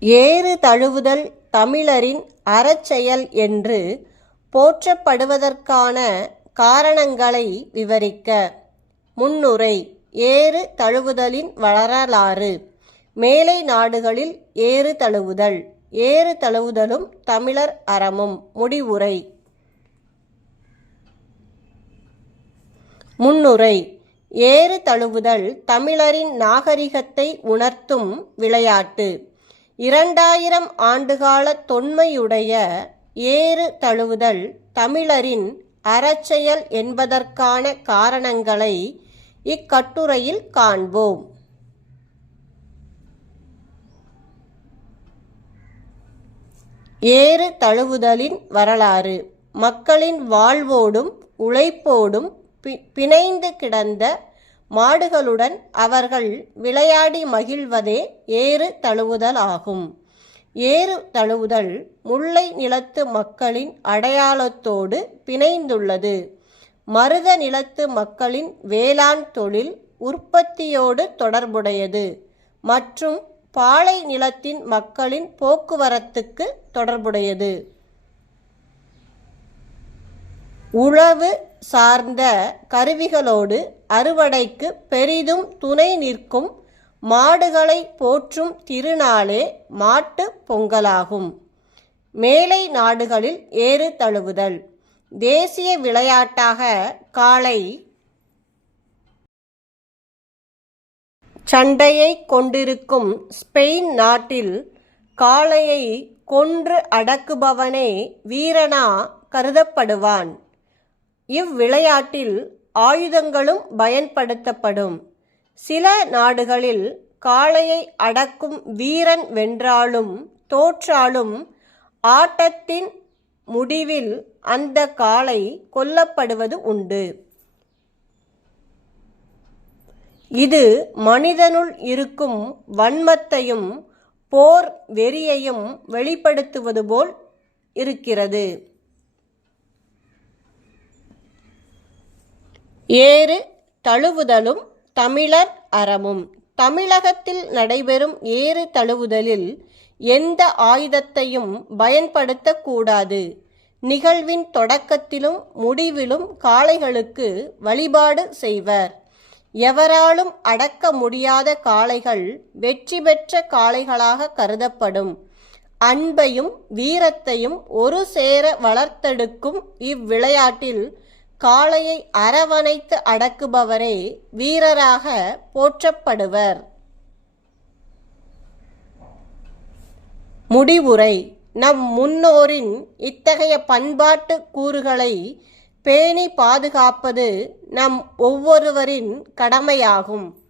ஏறு தழுவுதல் தமிழரின் அறச்செயல் என்று போற்றப்படுவதற்கான காரணங்களை விவரிக்க. முன்னுரை ஏறு தழுவுதலின் வரலாறு மேலை நாடுகளில் ஏறு தழுவுதல் ஏறு தழுவுதலும் தமிழர் அறமும். முடிவுரை. முன்னுரை ஏறு தழுவுதல் தமிழரின் நாகரிகத்தை உணர்த்தும் விளையாட்டு. இரண்டாயிரம் ஆண்டுகால தொன்மையுடைய ஏறு தழுவுதல் தமிழரின் அறச்செயல் என்பதற்கான காரணங்களை இக்கட்டுரையில் காண்போம். ஏறு தழுவுதலின் வரலாறு. மக்களின் வாழ்வோடும் உழைப்போடும் பி- பிணைந்து கிடந்த மாடுகளுடன் அவர்கள் விளையாடி மகிழ்வதே ஏறு தழுவுதல் ஆகும். ஏறு தழுவுதல் முல்லை நிலத்து மக்களின் அடையாளத்தோடு பிணைந்துள்ளது. மருத நிலத்து மக்களின் வேளாண் தொழில் உற்பத்தியோடு தொடர்புடையது. மற்றும் பாலை நிலத்தின் மக்களின் போக்குவரத்துக்கு தொடர்புடையது. உழவு சார்ந்த கருவிகளோடு அறுவடைக்கு பெரிதும் துணை நிற்கும் மாடுகளை போற்றும் திருநாளே மாட்டுப் பொங்கலாகும். மேலை நாடுகளில் ஏறு தழுவுதல். தேசிய விளையாட்டாக காளை சண்டையை கொண்டிருக்கும் ஸ்பெயின் நாட்டில் காளையை கொன்று அடக்குபவனே வீரனா கருதப்படுவான். இவ்விளையாட்டில் ஆயுதங்களும் பயன்படுத்தப்படும். சில நாடுகளில் காளையை அடக்கும் வீரன் வென்றாலும் தோற்றாலும் ஆட்டத்தின் முடிவில் அந்த காளை கொல்லப்படுவது உண்டு. இது மனிதனுள் இருக்கும் வன்மத்தையும் போர் வெறியையும் வெளிப்படுத்துவது போல் இருக்கிறது. ஏறு தழுவுதலும் தமிழர் அறமும். தமிழகத்தில் நடைபெறும் ஏறு தழுவுதலில் எந்த ஆயுதத்தையும் பயன்படுத்தக்கூடாது நிகழ்வின் தொடக்கத்திலும் முடிவிலும் காளைகளுக்கு வழிபாடு செய்வர். எவராலும் அடக்க முடியாத காளைகள் வெற்றி பெற்ற காளைகளாக கருதப்படும். அன்பையும் வீரத்தையும் ஒரு சேர வளர்த்தெடுக்கும் இவ்விளையாட்டில் காளையை அரவணைத்து அடக்குபவரே வீரராக போற்றப்படுவர். முடிவுரை. நம் முன்னோரின் இத்தகைய பண்பாட்டு கூறுகளை பேணி பாதுகாப்பது நம் ஒவ்வொருவரின் கடமையாகும்.